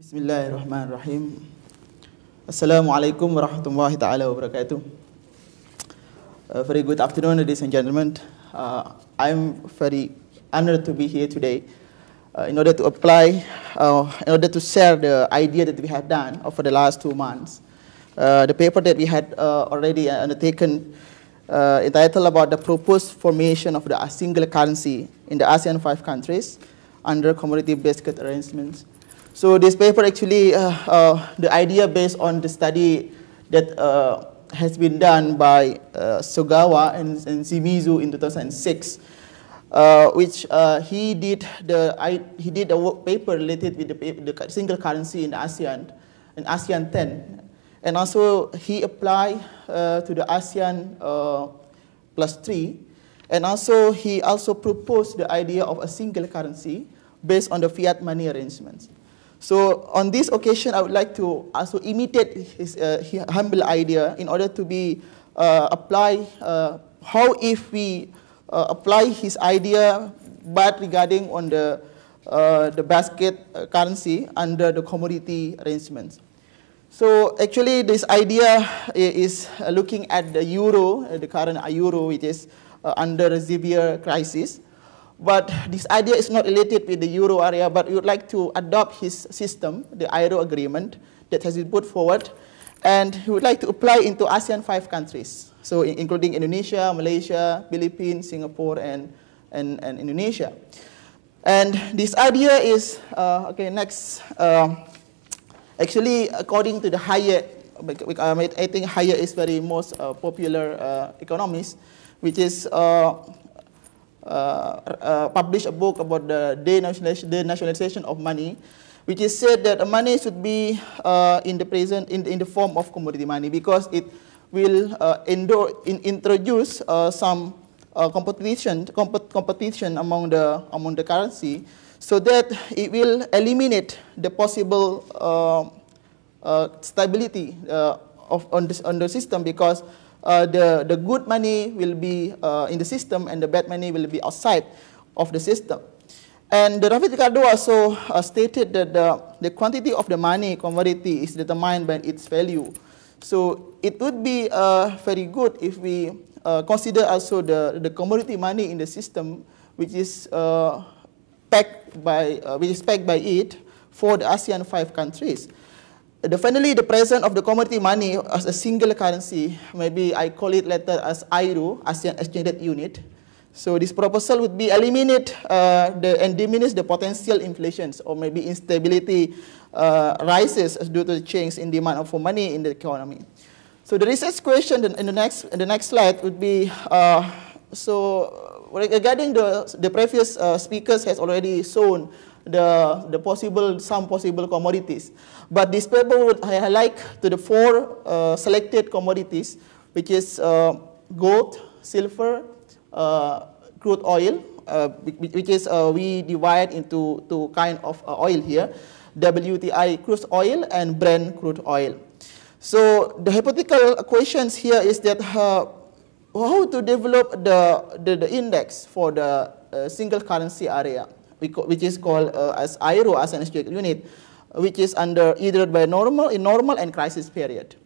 Bismillahirrahmanirrahim. Assalamualaikum warahmatullahi ta'ala wabarakatuh. Very good afternoon, ladies and gentlemen. I'm very honored to be here today in order to apply, in order to share the idea that we have done over the last 2 months. The paper that we had already undertaken entitled about the proposed formation of a single currency in the ASEAN 5 countries under commodity-based arrangements. So this paper actually, the idea based on the study that has been done by Sogawa and Shimizu in 2006, which he did a work paper related with the single currency in ASEAN, in ASEAN 10, and also he applied to the ASEAN +3, and also he also proposed the idea of a single currency based on the fiat money arrangements. So on this occasion, I would like to also imitate his humble idea in order to be apply how if we apply his idea, but regarding on the basket currency under the commodity arrangements. So actually, this idea is looking at the euro, the current euro, which is under a severe crisis. But this idea is not related with the euro area, but we would like to adopt his system, the euro agreement that has been put forward, and we would like to apply into ASEAN 5 countries, so including Indonesia, Malaysia, Philippines, Singapore, and Indonesia. And this idea is, okay, next, actually, according to the Hayek, I think Hayek is very most popular economist, which is published a book about the denationalization of money, which is said that money should be in the form of commodity money, because it will introduce some competition among the currency, so that it will eliminate the possible stability on the system, because the good money will be in the system and the bad money will be outside of the system. And David Ricardo also stated that the quantity of the money commodity is determined by its value. So it would be very good if we consider also the commodity money in the system, which is pegged by it for the ASEAN 5 countries. Finally, the presence of the commodity money as a single currency, maybe I call it later as AIRU, ASEAN Exchange Rate Unit. So this proposal would be eliminate and diminish the potential inflations or maybe instability rises due to the change in demand for money in the economy. So the research question in the next slide would be, so regarding the previous speakers has already shown some possible commodities. But this paper would highlight to the 4 selected commodities, which is gold, silver, crude oil, which is we divide into 2 kind of oil here, WTI crude oil and Brent crude oil. So the hypothetical questions here is that how to develop the index for the single currency area, which is called as AIRU, ASEAN Exchange Unit, which is under either by normal and crisis period.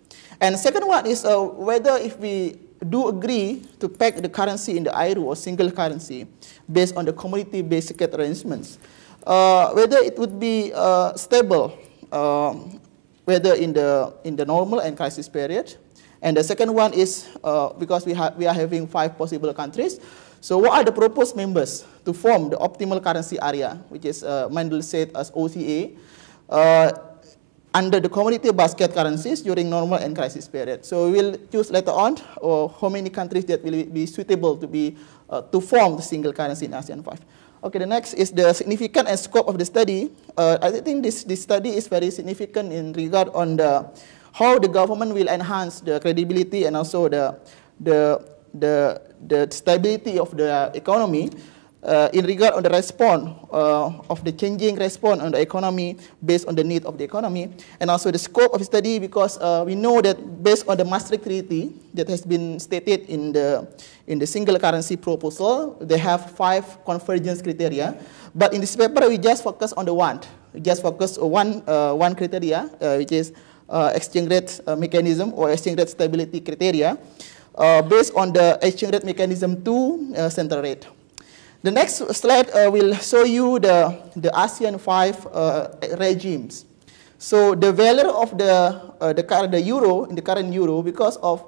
And second one is whether if we do agree to peg the currency in the AIRU or single currency based on the commodity-based arrangements, whether it would be stable, whether in the normal and crisis period. And the second one is because we are having 5 possible countries. So what are the proposed members to form the optimal currency area, which is Mendel said as OCA, under the commodity basket currencies during normal and crisis period. So we will choose later on how many countries that will be suitable to form the single currency in ASEAN 5. Okay, the next is the significance and scope of the study. I think this study is very significant in regard on how the government will enhance the credibility and also the stability of the economy in regard on the response of the changing response on the economy based on the need of the economy, and also the scope of the study, because we know that based on the Maastricht Treaty that has been stated in the single currency proposal, they have 5 convergence criteria, but in this paper we just focus on the one, just focus on one criteria, which is exchange rate mechanism or exchange rate stability criteria, based on the exchange rate mechanism to central rate. The next slide will show you the ASEAN 5 regimes. So the value of the euro, in the current euro, because of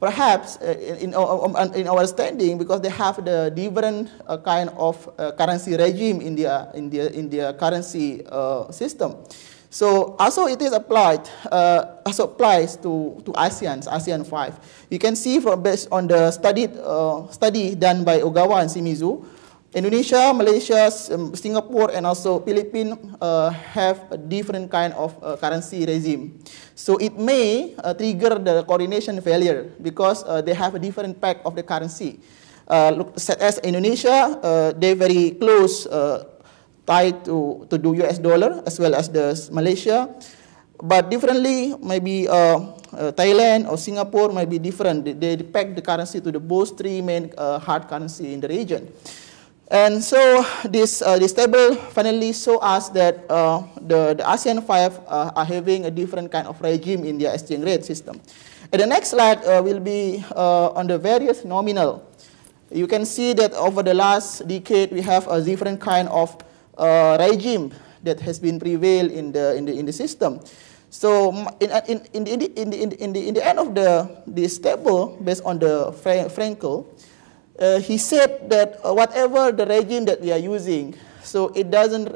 perhaps in our understanding, because they have the different kind of currency regime in their currency system. So also it is applied, also applies to ASEAN 5. You can see from based on the study done by Ogawa and Shimizu, Indonesia, Malaysia, Singapore, and also Philippines have a different kind of currency regime. So it may trigger the coordination failure because they have a different pack of the currency. Look, as Indonesia, they're very close tied to the US dollar as well as the Malaysia. But differently, maybe Thailand or Singapore might be different. They peg the currency to the both three main hard currency in the region. And so this table finally shows us that the ASEAN 5 are having a different kind of regime in their exchange rate system. And the next slide will be on the various nominal. You can see that over the last decade we have a different kind of regime that has been prevailed in the system. So in the end of this table, based on the Frankel, he said that whatever the regime that we are using, so it doesn't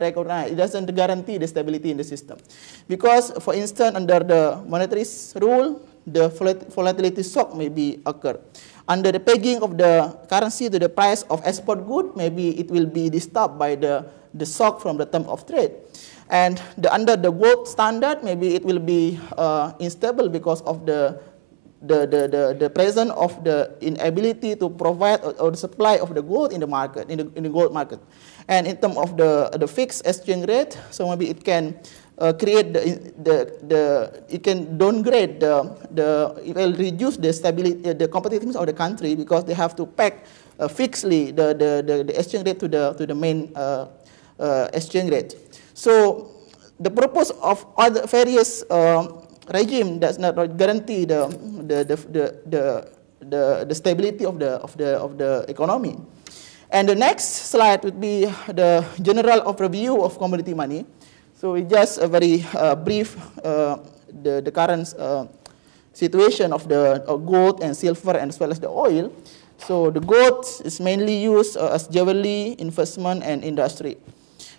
recognize, it doesn't guarantee the stability in the system. Because, for instance, under the monetary rule, the volatility shock may be occur. Under the pegging of the currency to the price of export good, maybe it will be disturbed by the shock from the term of trade. And under the gold standard, maybe it will be unstable because of the presence of the inability to provide or the supply of the gold in the market, in the gold market. And in terms of the fixed exchange rate, so maybe it can create it can downgrade it will reduce the stability, the competitiveness of the country because they have to peg fixedly the exchange rate to the main exchange rate. So the purpose of other various regime does not guarantee the stability of the economy. And the next slide would be the general overview of commodity money. So it's just a very brief the current situation of the gold and silver and as well as the oil. So the gold is mainly used as jewelry, investment, and industry.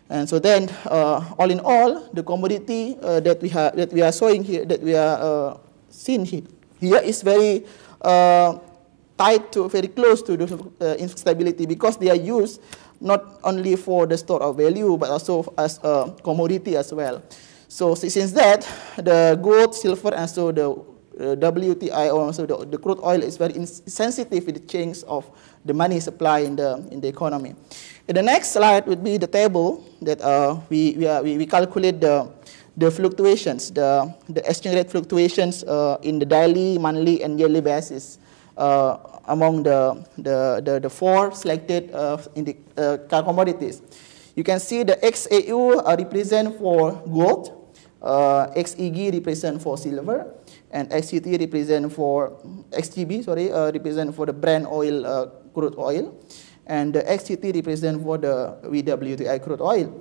And so then, all in all, the commodity that we are showing here, that we are seeing here is very tied to, very close to the instability because they are used not only for the store of value but also as a commodity as well. So since that, the gold, silver, and so the WTI or also the crude oil is very sensitive to the change of the money supply in the economy. And the next slide would be the table that we calculate the fluctuations, the exchange rate fluctuations in the daily, monthly, and yearly basis among the four selected commodities. You can see the XAU represent for gold, XEG represent for silver, and XCT represent for XGB, represent for the Brent oil, crude oil, and the XCT represent for the WTI crude oil.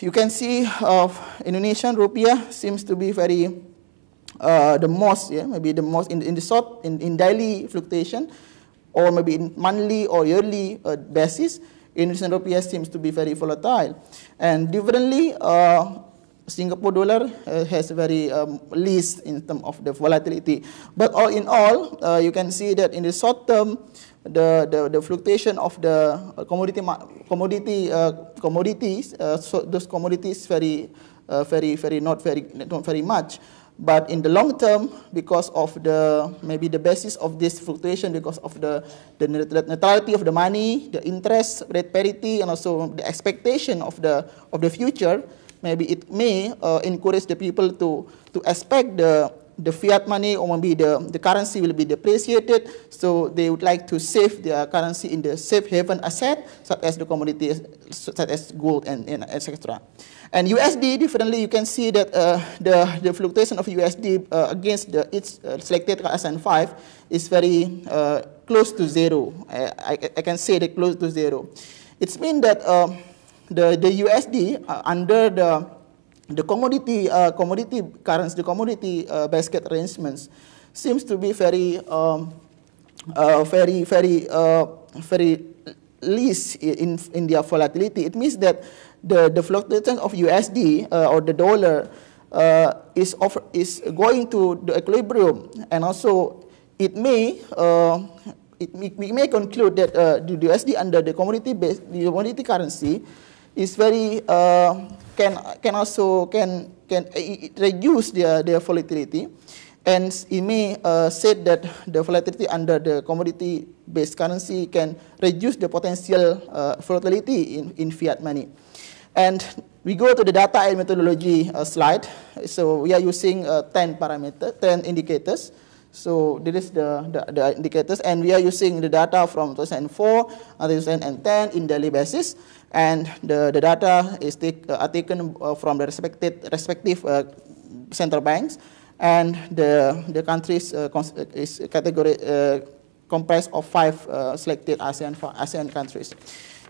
You can see Indonesian rupiah seems to be very the most, maybe the most in the short in daily fluctuation, or maybe in monthly or yearly basis. Indonesian rupiah seems to be very volatile, and differently, Singapore dollar has very least in terms of the volatility. But all in all, you can see that in the short term, the fluctuation of the commodities, so those commodities not very much. But in the long term, because of maybe the basis of this fluctuation, because of the neutrality of the money, the interest rate parity, and also the expectation of the future, maybe it may encourage the people to expect the the fiat money or maybe the currency will be depreciated, so they would like to save their currency in the safe haven asset, such as the commodities, such as gold and etc. And USD, differently, you can see that the fluctuation of USD against its selected ASEAN 5 is very close to zero. I can say that close to zero. It means that the USD under the commodity currency, the commodity basket arrangements seems to be very least in their volatility. It means that the fluctuation of USD or the dollar is going to the equilibrium, and also we may conclude that the USD under the commodity currency is very can reduce their volatility, and it may say that the volatility under the commodity-based currency can reduce the potential volatility in fiat money. And we go to the data and methodology slide. So we are using 10 indicators. So this is the indicators, and we are using the data from 2004 and 2010 in daily basis. And the data is are taken from the respective central banks, and the countries is category comprised of 5 selected ASEAN countries.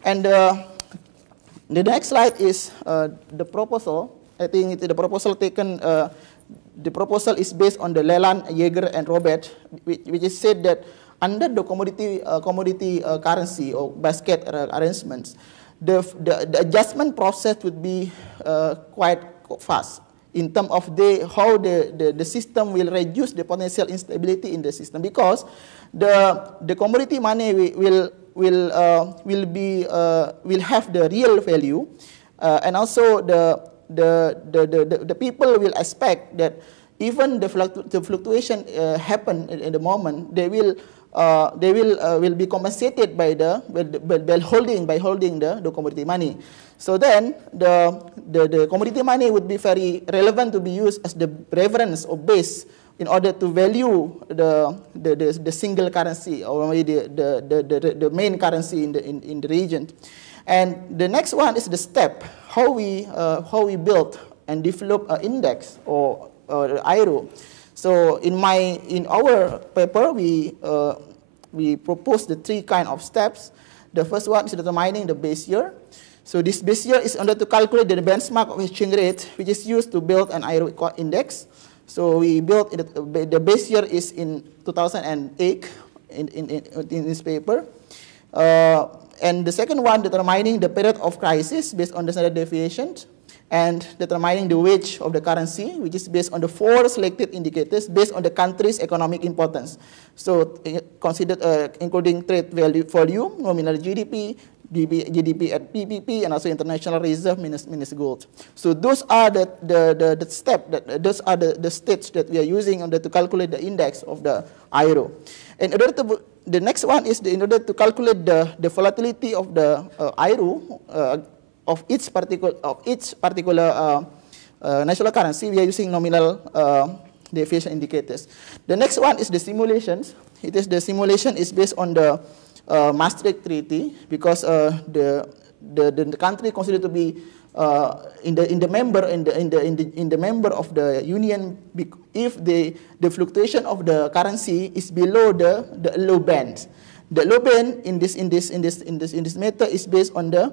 And the next slide is the proposal. I think the proposal taken. The proposal is based on the Leland, Yeager, and Robert, which is said that under the commodity currency or basket arrangements, the adjustment process would be quite fast in terms of how the system will reduce the potential instability in the system, because the commodity money will have the real value, and also the people will expect that even the fluctuation happen in the moment, they will be compensated by holding the commodity money. So then the commodity money would be very relevant to be used as the reference or base in order to value the single currency, or maybe the main currency in the region. And the next one is the step how we build and develop an index or IRO. So in our paper we propose the 3 kind of steps. The first one is determining the base year. So this base year is in order to calculate the benchmark of exchange rate, which is used to build an IRO index. So we built the base year is in 2008 in this paper. And the second one, determining the period of crisis based on the standard deviations, and determining the weight of the currency, which is based on the 4 selected indicators based on the country's economic importance. So considered including trade value volume, nominal GDP, GDP at PPP, and also international reserve minus gold. So those are the steps that we are using in order to calculate the index of the IRO. In order to the next one is in order to calculate the volatility of the IRO of each particular national currency. We are using nominal deviation indicators. The next one is the simulations. The simulation is based on the Maastricht Treaty, because the country considered to be in the member of the union if the fluctuation of the currency is below the low band. The low band in this method is based on the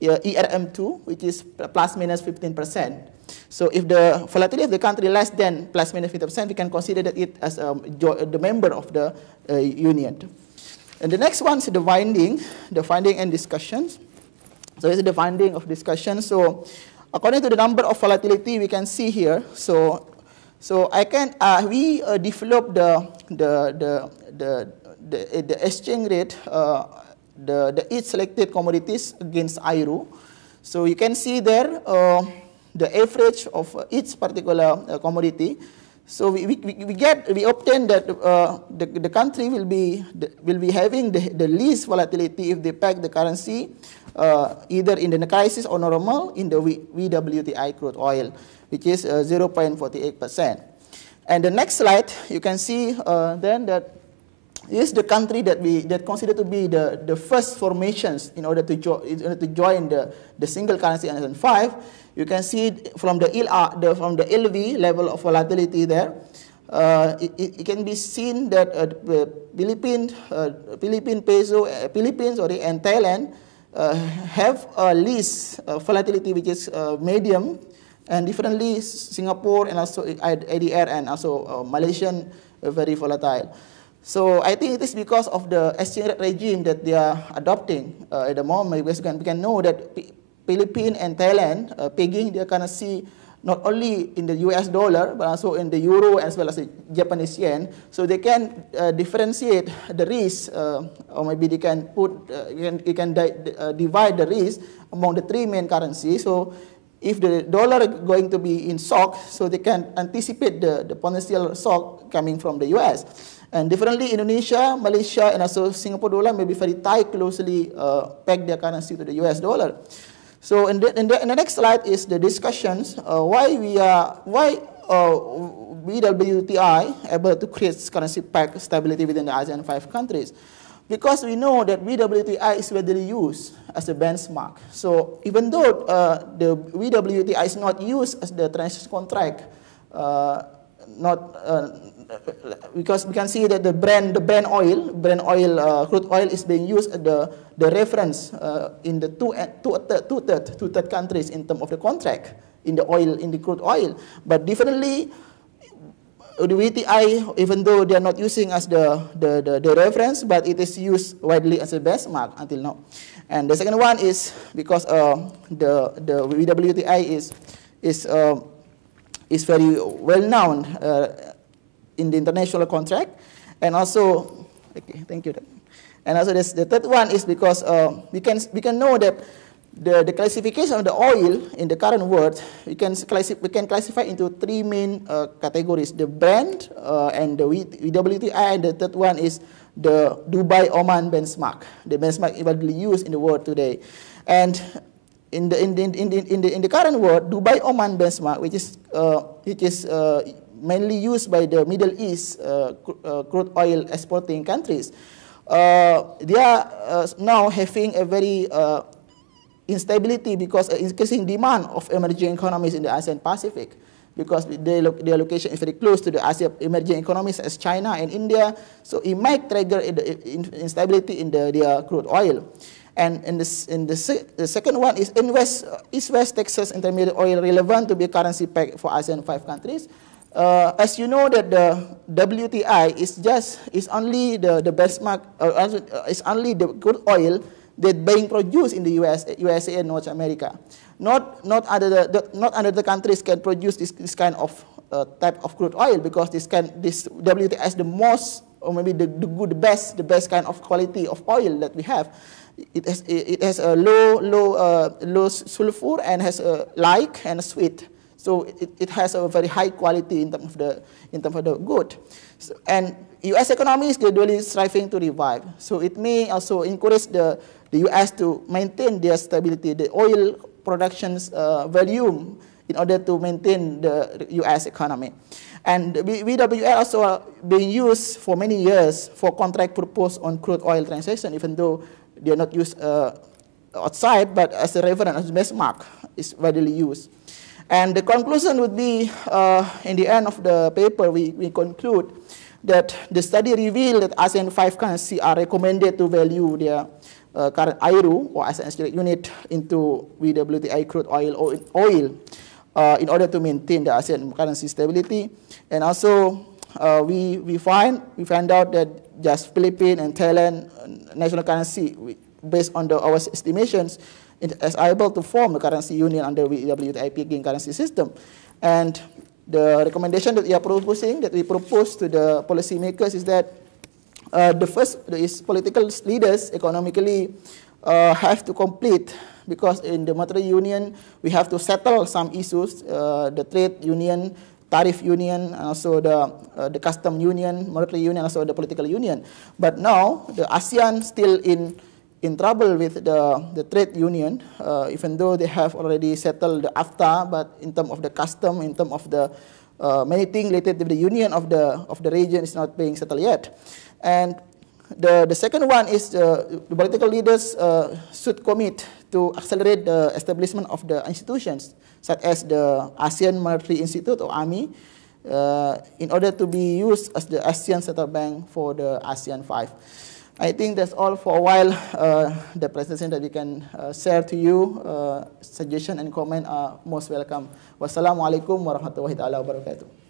ERM2, which is plus minus 15%. So if the volatility of the country less than plus minus 50%, we can consider that it as the member of the union. And the next one is the finding and discussions. So this is the finding of discussion. So according to the number of volatility, we can see here. So we develop the exchange rate, each selected commodities against IRO. So you can see there the average of each particular commodity. So we obtain that the country will be having the least volatility if they peg the currency either in the crisis or normal in the WTI crude oil, which is 0.48%. And the next slide, you can see then that is the country that considered to be the first formations in order to join the single currency in ASEAN 5. You can see from the LV level of volatility there. It can be seen that Philippines and Thailand have a least volatility which is medium, and differently Singapore and also ADR and also Malaysian very volatile. So I think it is because of the exchange rate regime that they are adopting at the moment. We can know that Philippines and Thailand pegging their currency not only in the US dollar, but also in the euro as well as the Japanese yen. So they can differentiate the risk, or maybe they can divide the risk among the three main currencies. So if the dollar is going to be in shock, so they can anticipate the potential shock coming from the US. And differently, Indonesia, Malaysia, and also Singapore dollar may be very tight, closely peg their currency to the US dollar. So in the next slide is the discussions why WTI able to create currency peg stability within the ASEAN 5 countries. Because we know that WTI is widely used as a benchmark. So even though the WTI is not used as the transaction contract, because we can see that the Brent oil, crude oil is being used as the reference in the two-third countries in terms of the contract in the crude oil. But differently, the WTI, even though they are not using as the reference, but it is used widely as a benchmark until now. And the second one is because the WTI is very well known in the international contract, and also, okay, thank you. And also the third one is because we can know that the classification of the oil in the current world, we can classify into three main categories: the Brent and the WTI, and the third one is the Dubai-Oman benchmark, the benchmark widely used in the world today. And in the current world, Dubai-Oman benchmark, which is mainly used by the Middle East crude oil exporting countries, they are now having a very instability because increasing demand of emerging economies in the ASEAN Pacific, because their location is very close to the ASEAN emerging economies as China and India. So it might trigger instability in their crude oil. And the second one is East-West Texas Intermediate Oil relevant to be currency peg for ASEAN 5 countries. As you know that the WTI is only the benchmark, is only the crude oil that being produced in the USA and North America. Not other countries can produce this kind of type of crude oil, because this WTI is the most, or maybe the best kind of quality of oil that we have. It has a low sulfur and has a light and a sweet. So it has a very high quality in terms of the good. So, and U.S. economy is gradually striving to revive. So it may also encourage the U.S. to maintain their stability, the oil production's volume, in order to maintain the U.S. economy. And WTI also are being used for many years for contract purpose on crude oil transaction, even though they are not used outside, but as a reference, as a benchmark, is widely used. And the conclusion would be, in the end of the paper, we conclude that the study revealed that ASEAN 5 currencies are recommended to value their current IRU, or ASEAN exchange unit, into WTI crude oil in order to maintain the ASEAN currency stability. And also, we find out that just Philippines and Thailand national currency, based on our estimations, is able to form a currency union under WTI pegging currency system. And the recommendation that we propose to the policymakers is that the first is political leaders economically have to complete, because in the monetary union we have to settle some issues, the trade union, tariff union, and also the custom union, monetary union, also the political union. But now the ASEAN still in trouble with the trade union, even though they have already settled the AFTA, but in terms of the custom, in terms of the many things related to the union of the region is not being settled yet. And the second one is the political leaders should commit to accelerate the establishment of the institutions, such as the ASEAN Monetary Institute, or AMI, in order to be used as the ASEAN Central Bank for the ASEAN 5. I think that's all for a while. The presentation that we can share to you, suggestion and comment are most welcome. Wassalamualaikum warahmatullahi wabarakatuh.